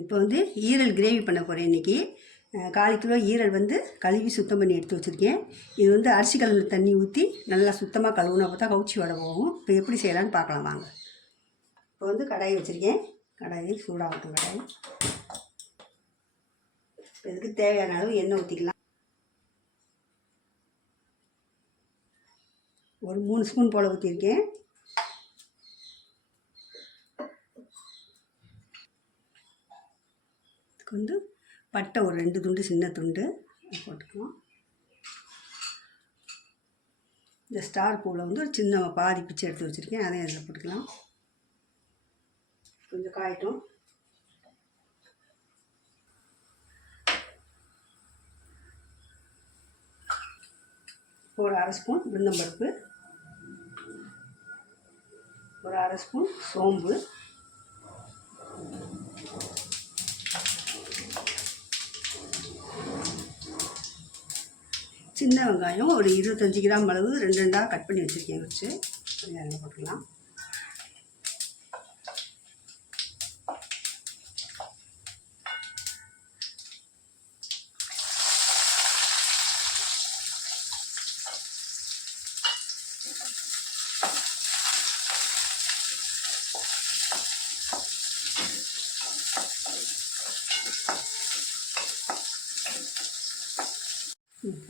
இப்போ வந்து ஈரல் கிரேவி பண்ண போகிறேன் இன்றைக்கி. 1/4 கிலோ ஈரல் வந்து கழுவி சுத்தம் பண்ணி எடுத்து வச்சுருக்கேன். இது வந்து அரிசி கல்லில் தண்ணி ஊற்றி நல்லா சுத்தமாக கழுவுனா பார்த்தா கவுச்சி வடை போகும். இப்போ எப்படி செய்யலான்னு பார்க்கலாம் வாங்க. இப்போ வந்து கடாயை வச்சுருக்கேன். கடாயை சூடாகட்டும். கடாய் இதுக்கு தேவையான அளவு எண்ணெய் ஊற்றிக்கலாம். ஒரு 3 ஸ்பூன் போல் ஊற்றிருக்கேன். இதுக்கு வந்து பட்டை ஒரு 2 துண்டு, சின்ன துண்டு போட்டுக்கலாம். இந்த ஸ்டார் பூவில் வந்து ஒரு சின்ன பாதி பிச்சை எடுத்து வச்சுருக்கேன், அதையும் அதில் போட்டுக்கலாம். கொஞ்சம் காயட்டும். ஒரு 1/2 ஸ்பூன் உளுந்தம்பருப்பு, ஒரு 1/2 ஸ்பூன் சோம்பு, சின்ன வெங்காயம் ஒரு 25 கிராம் அளவு 2 கட் பண்ணி வச்சுருக்கேன். வச்சு அதில் போட்டுக்கலாம்.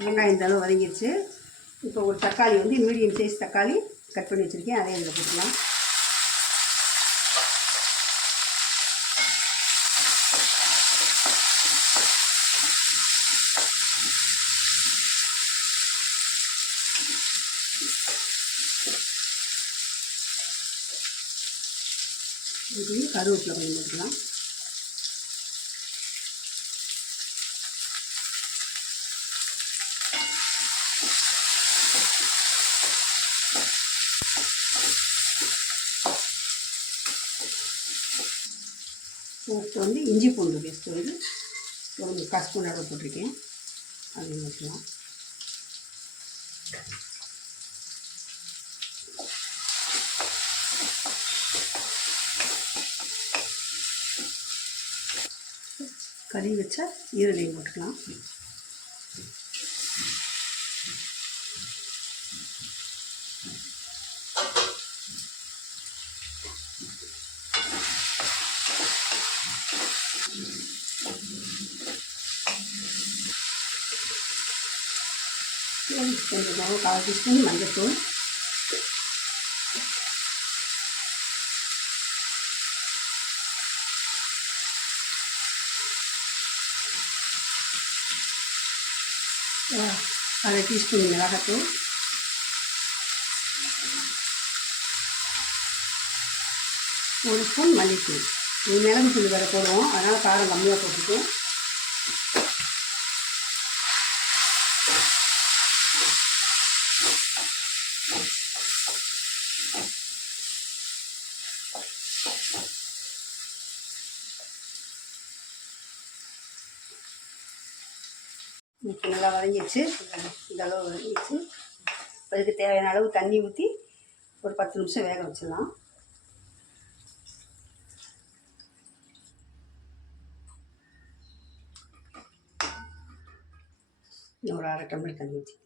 வெங்காயம் இந்த அளவு வதங்கிடுச்சு. இப்போ ஒரு தக்காளி வந்து மீடியம் சைஸ் தக்காளி கட் பண்ணி வச்சுருக்கேன், அதே இதில் போட்டுக்கலாம். இதுலேயும் கருவேப்பிலை கொஞ்சம் போட்டுக்கலாம். இப்போ வந்து இஞ்சி பூண்டு பேஸ்ட் வந்து ஒரு 1/4 ஸ்பூன் அளவு போட்டிருக்கேன், அதையும் ஊற்றலாம். கறி வச்ச ஈரலையும் போட்டுக்கலாம். கொஞ்சமாக 1/4 டீஸ்பூன் மஞ்சள்தூள், அரை டீஸ்பூன் மிளகாத்தூள், ஒரு ஸ்பூன் மல்லித்தூள். இது மிளகு தூள் வேறு போடுவோம், அதனால் காரம் கம்மியாக போட்டுருக்கோம். இப்போ நல்லா வதங்கிடுச்சு. இந்த அளவு வதங்கிடுச்சு. அதுக்கு தேவையான அளவு தண்ணி ஊற்றி ஒரு 10 நிமிஷம் வேக வச்சிடலாம். ஒரு 1/2 டம்ளர் தண்ணி ஊற்றி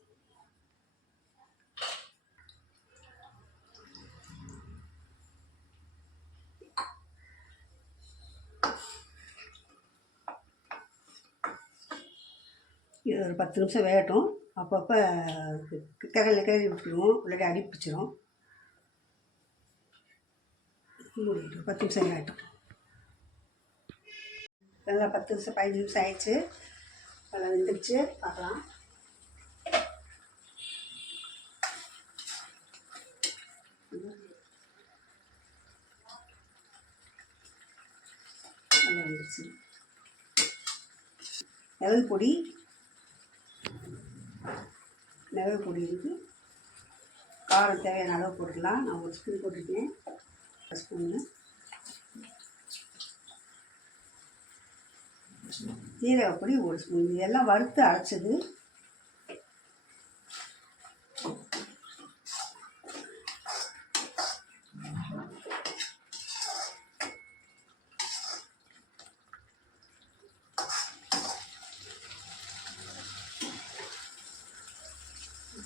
இது ஒரு 10 நிமிஷம் வேகட்டும். அப்பப்போ கிளறி விட்டுருவோம், இல்லாட்டி அடி பிடிச்சிரும். மூடிட்டு 10 நிமிஷம் வேகட்டும். நல்லா 10 நிமிஷம் 15 நிமிஷம் ஆயிடுச்சு. நல்லா வெந்துடுச்சு, பார்க்கலாம். நல்லா வெந்துடுச்சு. மிளகு பொடி வந்து காரம் தேவையான அளவு போட்டுக்கலாம். நான் 1 ஸ்பூன் போட்டிருக்கேன். 1 ஸ்பூன்னு ஜீரகப்பொடி 1 ஸ்பூன். இதெல்லாம் வறுத்து அரைச்சது.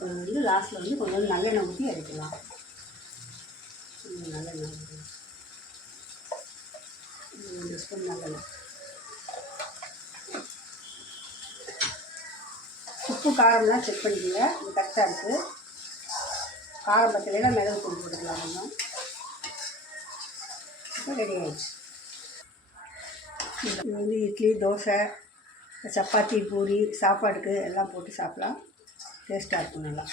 இப்போ வந்து லாஸ்ட்டில் வந்து கொஞ்சம் நல்லெண்ணெய் ஊற்றி இறக்கலாம். நல்லெண்ணெய் ஊற்றலாம், 2 ஸ்பூன் நல்லெண்ணெய். உப்பு காரம்லாம் செக் பண்ணிக்கோங்க, இது கரெக்டாக இருக்குது. காரம் பத்தலைன்னா மிளகு தூள் போட்டுக்கலாம் கொஞ்சம். இப்போ ரெடி ஆகிடுச்சு. இது வந்து இட்லி, தோசை, சப்பாத்தி, பூரி, சாப்பாடுக்கு எல்லாம் போட்டு சாப்பிட்லாம். டேஸ்ட்டாக இருக்கும் நல்லா.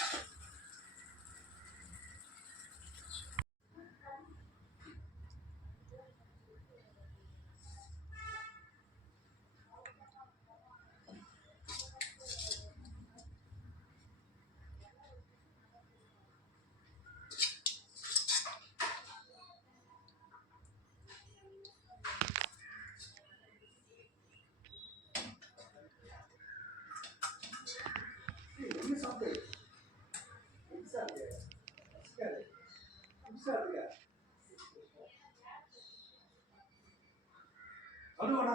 அறுவடா